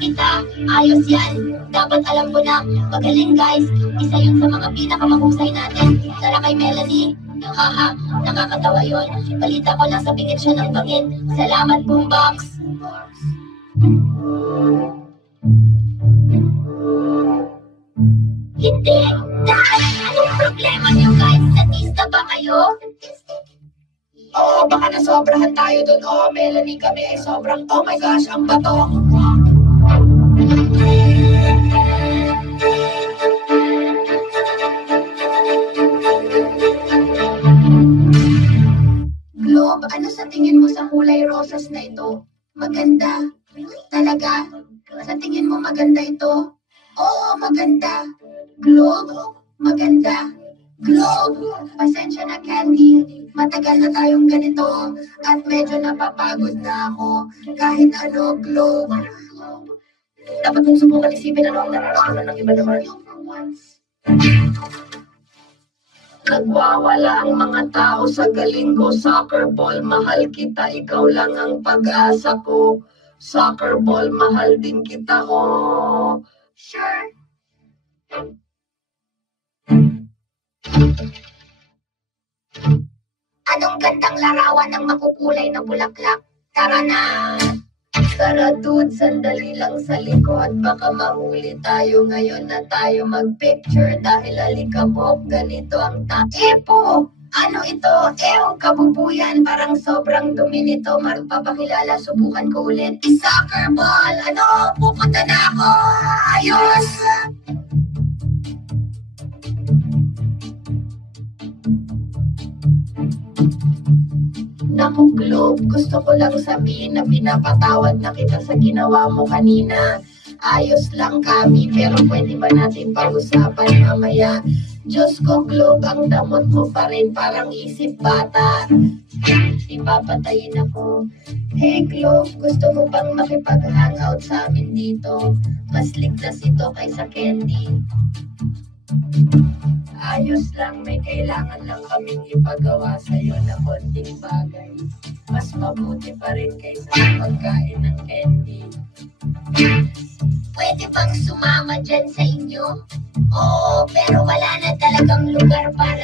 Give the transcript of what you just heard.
kita, ayos yan. Dapat alam ko na, magaling guys. Isa yun sa mga pinakamahusay natin. Tara kay Melanie. Haha, nakakatawa yun. Balita ko lang sa bingit siya ng bangin. Salamat, Boombox. Hindi! Dahil anong problema niyo guys? Statista ba kayo? Oo, baka nasobrahan tayo dun. Oo, Melanie, kami ay sobrang, oh my gosh, ang bato. Globe, ano sa tingin mo sa kulay rosas na ito? Maganda. Talaga? Sa tingin mo maganda ito? Oo, maganda. Globe, maganda. Globe, pasensya na Candy. Matagal na tayong ganito at medyo napapagod na ako. Kahit ano, Globe. Dapat mong subukan isipin ano ang nararamdaman ng iba naman. Nagwawala ang mga tao sa galing ko. Soccer ball, mahal kita. Ikaw lang ang pag-asa ko. Soccer ball, mahal din kita. Oh, sure. Anong gandang larawan ng makukulay na bulaklak? Tara na! Tara dude, sandali lang sa likod. Baka mahuli tayo ngayon na tayo mag-picture. Dahil alikabok, ganito ang Epo! Ano ito? Ew, kabubuyan. Parang sobrang dumi nito. Magpapakilala, subukan ko ulit. Soccer ball! Ano? Pupunta na ako! Ayos! Naku, Globe, gusto ko lang sabihin na pinapatawad na kita sa ginawa mo kanina. Ayos lang kami, pero pwede ba natin pag-usapan mamaya? Diyos ko, Globe, ang damot mo pa rin, parang isip bata. Ipapatayin ako. Hey, Globe, gusto mo bang makipag-hangout sa amin dito? Mas ligtas ito kaysa candy. Ayos lang, may kailangan lang kaming ipagawa sa'yo na konting bagay. Mas mabuti pa rin kaysa pagkain ng candy. Pwede bang sumama dyan sa inyo? Oo, pero wala na talagang lugar para